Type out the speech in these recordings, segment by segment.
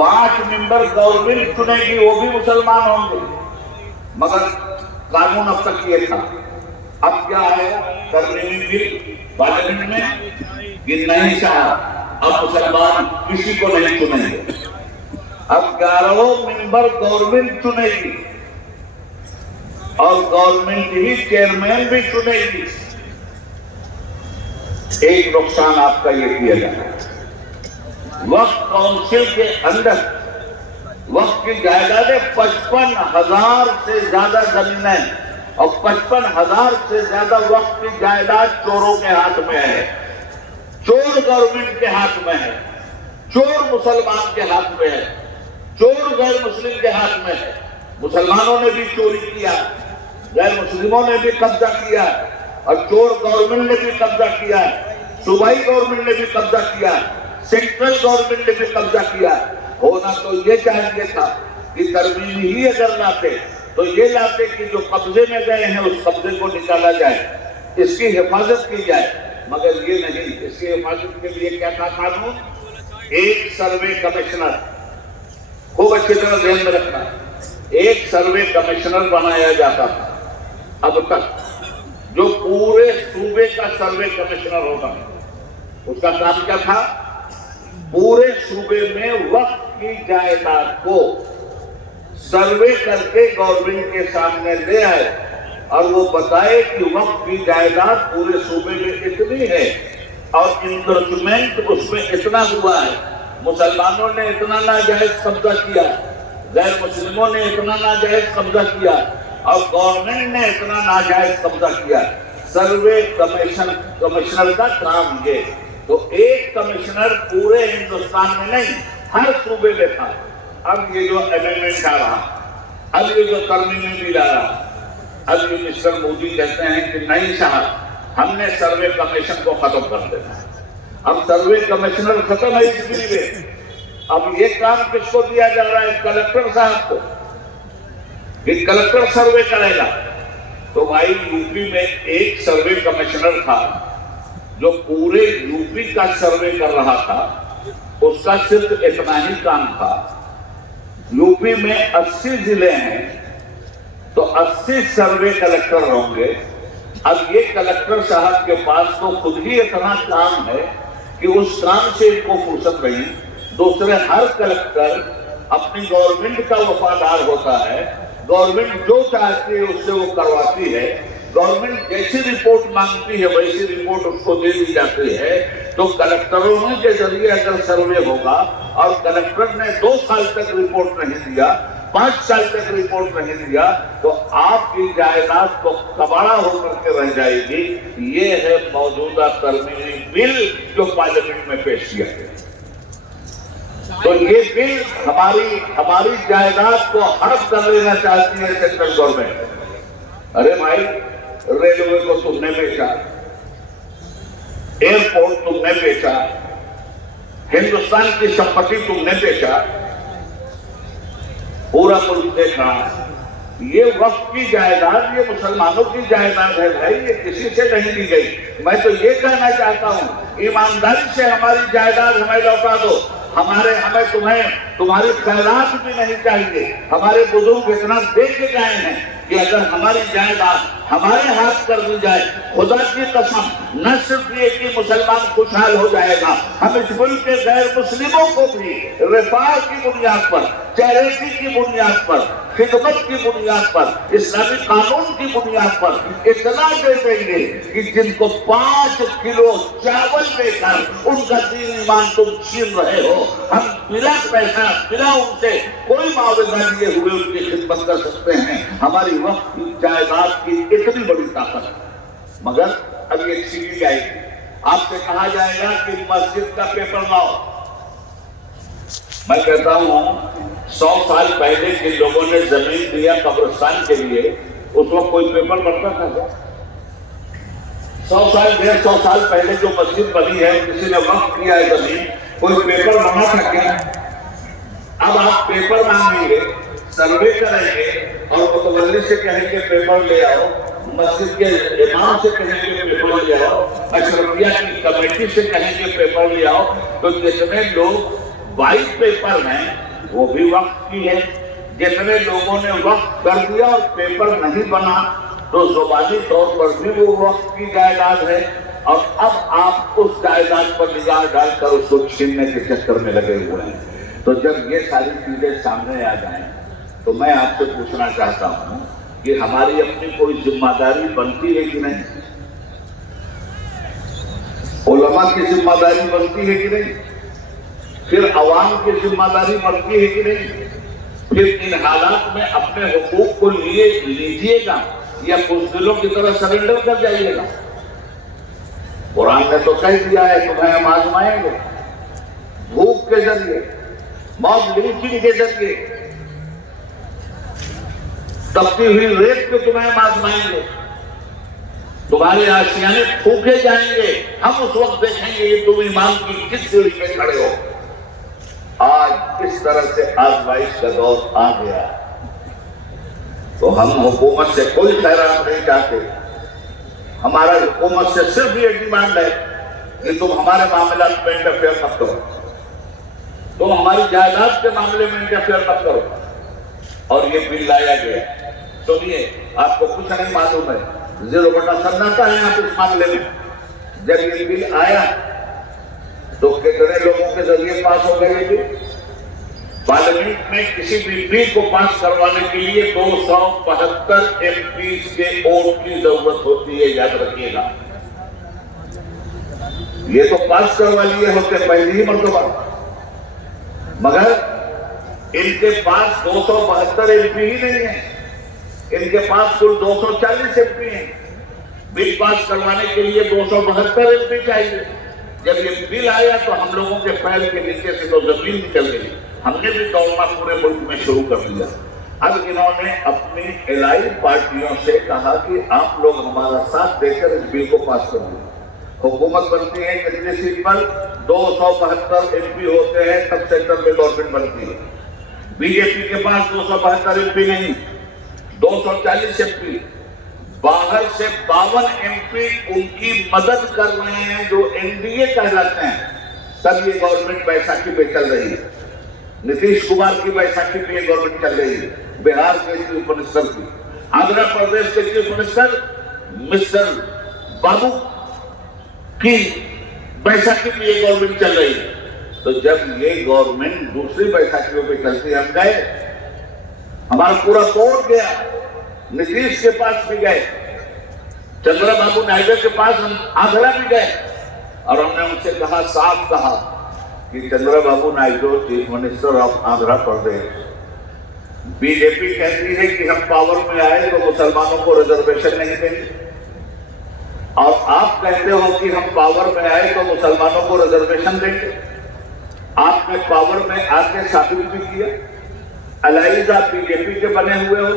5 member government चुनेगी, वो भी मुसलमान होंगे, मगर कानून अब तक ये था। अब क्या आया तरमीमी बिल पार्लियामेंट में कि नहीं साहब, अब मुसलमान किसी को नहीं चुनेंगे। अब 11 मेंबर गवर्नमेंट चुनेगी और गवर्नमेंट ही चेयरमैन भी चुनेगी। एक नुकसान आपका ये किया जाए, वक्फ काउंसिल के अंदर वक्फ की जायदादें 55,000 से ज्यादा जमीनें और 55,000 से ज्यादा वक्फ की जायदाद चोरों के हाथ में है। चोर गवर्नमेंट के हाथ में है, चोर मुसलमान के हाथ में है, चोर गैर मुस्लिम के हाथ में है। मुसलमानों ने भी चोरी किया, गैर मुस्लिमों ने भी कब्जा किया और चोर गवर्नमेंट ने भी कब्जा किया, सूबाई गवर्नमेंट ने भी कब्जा किया, सेंट्रल गवर्नमेंट ने भी कब्जा किया। होना तो ये चाहिए था कि तरमीम ही अगर लाते तो ये लाते कि जो कब्जे में गए हैं उस कब्जे को निकाला जाए, इसकी हिफाजत की जाए, मगर ये नहीं। इसकी हिफाजत के लिए क्या था कानून? एक सर्वे कमिश्नर, खूब अच्छी तरह ध्यान में रखना, एक सर्वे कमिश्नर बनाया जाता था अब तक, जो पूरे सूबे का सर्वे कमिश्नर होगा। उसका काम क्या था? पूरे सूबे में वक्फ की जायदाद को सर्वे करके गवर्नमेंट के सामने ले आए और वो बताए कि वक्फ की जायदाद पूरे सूबे में इतनी है और इंक्रोचमेंट उसमें इतना हुआ है, मुसलमानों ने इतना नाजायज कब्जा किया, गैर मुस्लिमों ने इतना नाजायज कब्जा किया और गवर्नमेंट ने इतना नाजायज कब्जा किया। सर्वे कमिश्नर का काम ये। तो एक कमिश्नर पूरे हिंदुस्तान में नहीं, हर सूबे में था। अब ये जो अमेंडमेंट आ रहा, अब ये जो तरमीमी बिल आ रहा, अब ये मिस्टर मोदी कहते हैं कि नहीं साहब, हमने सर्वे कमीशन को खत्म कर देना है। अब सर्वे कमिश्नर खत्म है इस बिल में। अब ये काम किसको दिया जा रहा है? कलेक्टर साहब को, कि कलेक्टर सर्वे करेगा। तो भाई यूपी में एक सर्वे कमिश्नर था जो पूरे यूपी का सर्वे कर रहा था, उसका सिर्फ इतना ही काम था। यूपी में 80 जिले हैं तो 80 सर्वे कलेक्टर होंगे। अब ये कलेक्टर साहब के पास तो खुद ही इतना काम है कि उस काम से इनको फुर्सत नहीं। दूसरे हर कलेक्टर अपनी गवर्नमेंट का वफादार होता है, गवर्नमेंट जो चाहती है उससे वो करवाती है, गवर्नमेंट जैसी रिपोर्ट मांगती है वैसी रिपोर्ट उसको दे दी जाती है। तो कलेक्टरों के जरिए अगर सर्वे होगा और कलेक्टर ने 2 साल तक रिपोर्ट नहीं दिया, 5 साल तक रिपोर्ट नहीं दिया, तो आपकी जायदाद तो कबाड़ा होकर के रह जाएगी। ये है मौजूदा तरमीमी बिल जो पार्लियामेंट में पेश किया गया। तो ये बिल हमारी जायदाद को हड़प कर लेना चाहती है सेंट्रल गवर्नमेंट। अरे भाई, रेलवे को तुमने बेचा, एयरपोर्ट तुमने बेचा, हिंदुस्तान की संपत्ति तुमने बेचा, पूरा मुल्क देख रहा है। ये वक्फ की जायदाद, ये मुसलमानों की जायदाद है भाई, ये किसी से नहीं ली गई। मैं तो ये कहना चाहता हूं, ईमानदारी से हमारी जायदाद हमें लौटा दो। हमें तुम्हारी खैरात भी नहीं चाहिए। हमारे बुजुर्ग इतना दे के गए हैं कि अगर हमारी जायदाद हमारे हाथ कर दी जाए, खुदा की कसम, न सिर्फ ये कि मुसलमान खुशहाल हो जाएगा, हम इस मुल्क के गैर मुस्लिमों को भी रिफाह की बुनियाद पर, चैरिटी की बुनियाद पर, खिदमत की बुनियाद पर, इस्लामी कानून की बुनियाद पर इतना दे देंगे कि जिनको 5 किलो चावल देकर उनका दीन ईमान तुम छीन रहे हो, हम बिना पैसा, बिना उनसे कोई मुआवजा लिए हुए उनकी खिदमत कर सकते हैं। हमारी वक्त की जायदाद की इतनी बड़ी ताकत है। मगर अब ये छीनी जाएगी। आपसे कहा जाएगा कि मस्जिद का पेपर लाओ। मैं कहता हूं 100 साल पहले जिन लोगों ने जमीन दिया कब्रिस्तान के लिए, उस वक्त कोई पेपर बनता था क्या? 100 साल 150 साल पहले जो मस्जिद बनी है, किसी ने वक्त किया है जमीन, कोई पेपर बना था क्या? अब आप पेपर मांगेंगे, सर्वे करेंगे और मुतवल्ली से कहेंगे पेपर ले आओ, मस्जिद के इमाम से कहेंगे पेपर ले आओ, अशरफिया की कमेटी से कहेंगे पेपर ले आओ, तो जितने लोग वाइट पेपर हैं वो भी वक्त की है। जितने लोगों ने वक्त कर दिया और पेपर नहीं बना तो जुबानी तौर पर भी वो वक्त की जायदाद है, और अब आप उस जायदाद पर निगाह डालकर उसको छीनने के चक्कर में लगे हुए हैं। तो जब ये सारी चीजें सामने आ जाएं तो मैं आपसे पूछना चाहता हूं कि हमारी अपनी कोई जिम्मेदारी बनती है कि नहीं? उलमा की जिम्मेदारी बनती है कि नहीं? फिर अवाम की जिम्मेदारी बनती है कि नहीं? फिर इन हालात में अपने हुकूक को लीजिएगा या बुज़दिलों की तरह सरेंडर कर जाइएगा? कुरान ने तो कह दिया है तुम्हें हम आजमाएंगे, भूख के जरिए, मौत लिंचिंग के जरिए, तपती हुई रेत पे तुम्हें हम आजमाएंगे, तुम्हारे आशियाने फूके जाएंगे। हम उस वक्त देखेंगे कि तुम ईमान की किस सीढ़ी पे खड़े हो। आज इस तरह से आजमाइश का दौर आ गया, तो हम हुकूमत से कोई खैरात नहीं चाहते। हमारा हुकूमत से सिर्फ ये डिमांड है कि तुम हमारे मामला में इंटरफेयर मत करो, तुम हमारी जायदाद के मामले में इंटरफेयर मत करो। और ये बिल लाया गया, सुनिए, आपको कुछ नहीं मालूम है, 0 सन्नाटा है आप इस मामले में। जब ये बिल आया तो कितने लोगों के जरिए पास हो गए? ये पार्लियामेंट में किसी भी बिल को पास करवाने के लिए 272 MP के वोट की जरूरत होती है, याद रखिएगा। ये तो पास करवा लिए होते पहली ही मर्तबा, मगर इनके पास 272 MP ही नहीं है, इनके पास कुल 240 MP हैं। बिल पास करवाने के लिए 272 MP चाहिए। जब ये बिल आया तो हम लोगों के पैर के नीचे से तो जमीन निकल गई। हमने भी दौड़ना पूरे मुल्क में शुरू कर दिया। अब इन्होंने अपनी इलाही पार्टियों से कहा कि आप लोग हमारा साथ देकर इस बिल को पास कर दीजिए। हुकूमत बनती है कितनी सीट पर? 272 MP होते हैं, तब सेंटर में गवर्नमेंट बनती है। बीजेपी के पास 272 MP नहीं, 240 MP। बाहर से 52 MP उनकी मदद कर रहे हैं, जो NDA कहलाते हैं। तब ये गवर्नमेंट बैसाखी पे चल रही है। नीतीश कुमार की बैसाखी पे ये गवर्नमेंट चल रही है। बिहार के चीफ मिनिस्टर की, आंध्र प्रदेश के चीफ मिनिस्टर मिस्टर बाबू की बैसाखी पे ये गवर्नमेंट चल रही है। तो जब ये गवर्नमेंट दूसरी बैसाखियों पे चलती, हम गए, हमारा पूरा तोड़ गया। नीतीश के पास भी गए, चंद्रबाबू नायडू के पास हम आगरा भी गए, और हमने उनसे कहा, साफ कहा कि Chandrababu Naidu chief minister of Andhra Pradesh, BJP कहती है कि हम पावर में आए तो मुसलमानों को रिजर्वेशन नहीं देंगे, और आप कहते हो कि हम पावर में आए तो मुसलमानों को रिजर्वेशन देंगे। आपने पावर में आके साबित भी किया, अलाइज आप बीजेपी के बने हुए हो,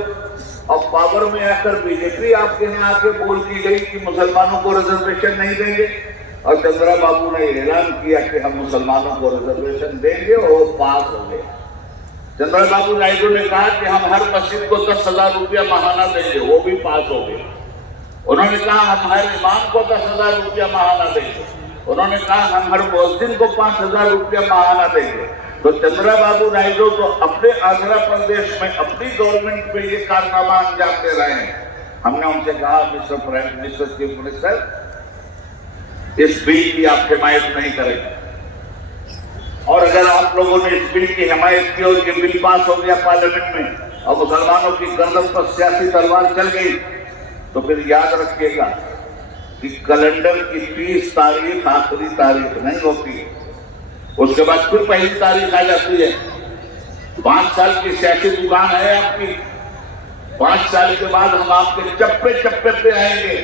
और पावर में आकर बीजेपी आपके यहाँ आके बोल दी गई कि मुसलमानों को रिजर्वेशन नहीं देंगे, और चंद्रबाबू ने ऐलान किया कि हम मुसलमानों को रिजर्वेशन देंगे, और वो पास हो गए। चंद्रबाबू नायडू ने कहा कि हम हर मस्जिद को 10,000 रुपया महाना देंगे, वो भी पास हो गए। उन्होंने कहा हम हर इमाम को 10,000 रुपया महाना देंगे, उन्होंने कहा हम हर मुअज्जिन को 5,000 रुपया महाना देंगे। तो चंद्रबाबू नायडू तो अपने आंध्र प्रदेश में अपनी गवर्नमेंट पे ये कारनामा अंजाम दे रहे हैं। हमने उनसे कहा, mister prime minister, chief minister, इस बिल की आप हिमायत नहीं करेंगे, और अगर आप लोगों ने इस बिल की हिमायत की और ये बिल पास हो गया पार्लियामेंट में और मुसलमानों की गर्दन पर सियासी तलवार चल गई, तो फिर याद रखिएगा कि कैलेंडर की 30 तारीख आखिरी तारीख नहीं होती, उसके बाद फिर पहली तारीख आ जाती है। 5 साल की सियासी दुकान है आपकी, 5 साल के बाद हम आपके चप्पे चप्पे पे आएंगे,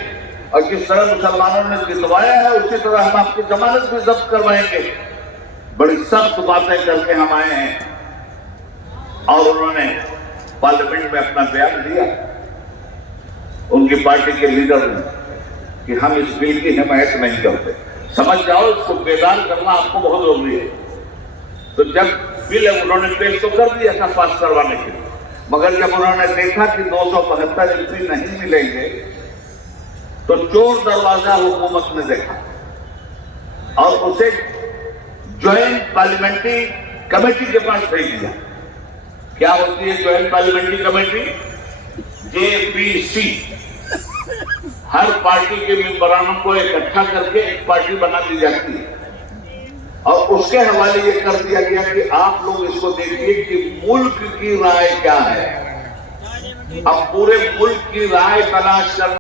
और जिस तरह मुसलमानों ने जितवाया है उसी तरह हम आपकी जमानत भी जब्त करवाएंगे। बड़ी सख्त बातें करके हम आए हैं। और उन्होंने पार्लियामेंट में अपना बयान दिया, उनकी पार्टी के लीडर ने, कि हम इस बिल की हिमायत नहीं करते। समझ जाओ, इसको बेदार करना आपको बहुत जरूरी है। तो जब बिल उन्होंने पेश तो कर दिया था पास करवाने के लिए, मगर जब उन्होंने देखा कि 272 MP नहीं मिलेंगे, तो चोर दरवाजा हुकूमत ने देखा और उसे ज्वाइंट पार्लियामेंट्री कमेटी के पास भेज दिया। क्या होती है ज्वाइंट पार्लियामेंट्री कमेटी? JPC। हर पार्टी के मेंबरानों को इकट्ठा करके एक पार्टी बना दी जाती है और उसके हवाले ये कर दिया गया कि आप लोग इसको देखिए कि मुल्क की राय क्या है। अब पूरे मुल्क की राय तलाश करना